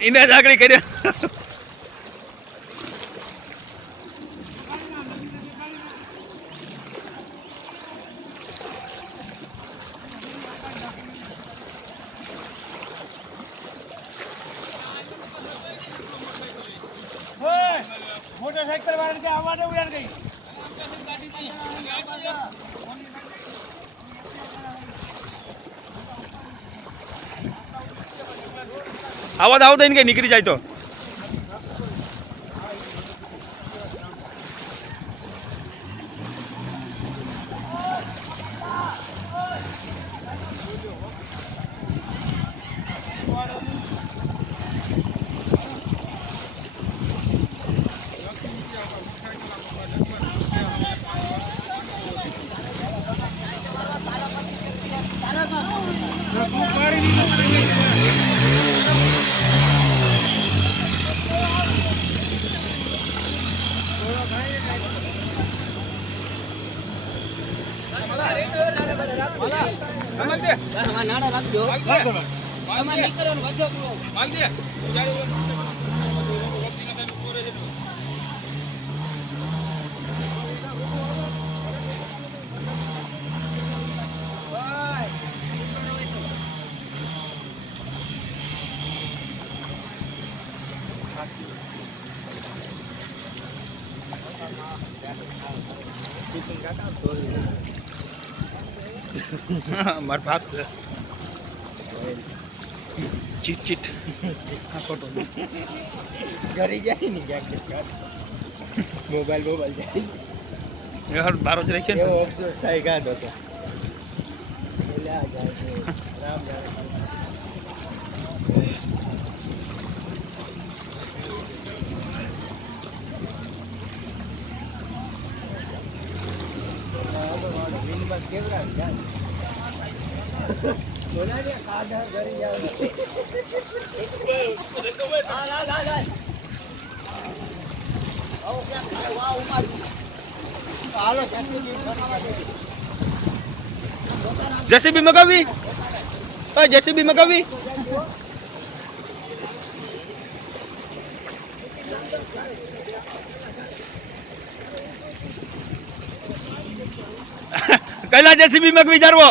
એને જ આગળ કર્યા. मोटरसाइकिल वाले के आवाज उड़ गई. આવાજ આવતો ને કે નીકળી જાય તો મારા બાપ ચીટ ચીટ ફોટો ઘરે જાય ને ક્યાંક મોબાઈલ જાય બારો જ રાખીએ ને અફસોસ થાય કાઢ હતો રામ કેવડા બોલા ને ખાધા ઘરે જાવ જેસીબી મગાવી જેસીબી મગાવી કૈલા જેસીબી મગવી જારવો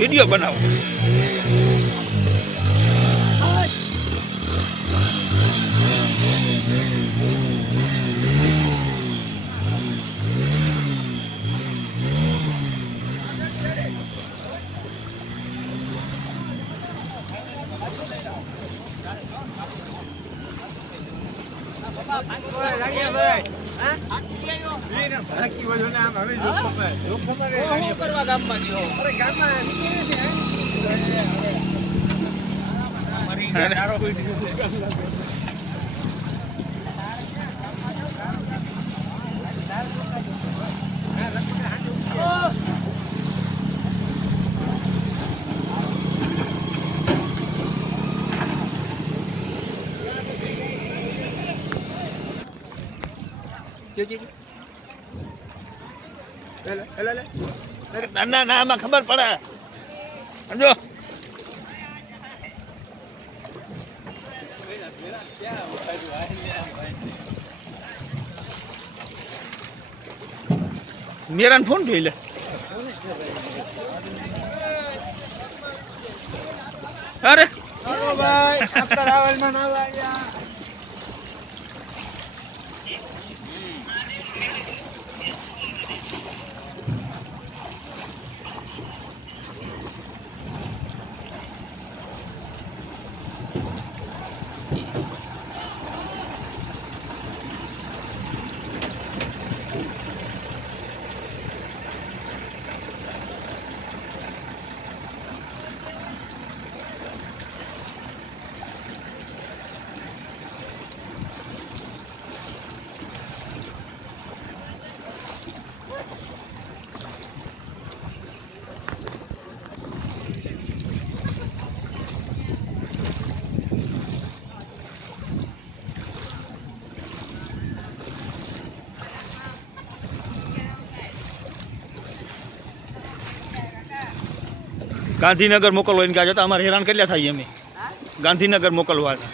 વિડિયો બનાવો ના ના આમાં ખબર પડે સમજો મેરાન ફોન જોઈ લે અરે ભાઈ રાવલમાં ના લાગ્યા ગાંધીનગર મોકલવો એને ક્યાં જતા અમારે હેરાન કેટલા થાય અમે ગાંધીનગર મોકલવા હતા.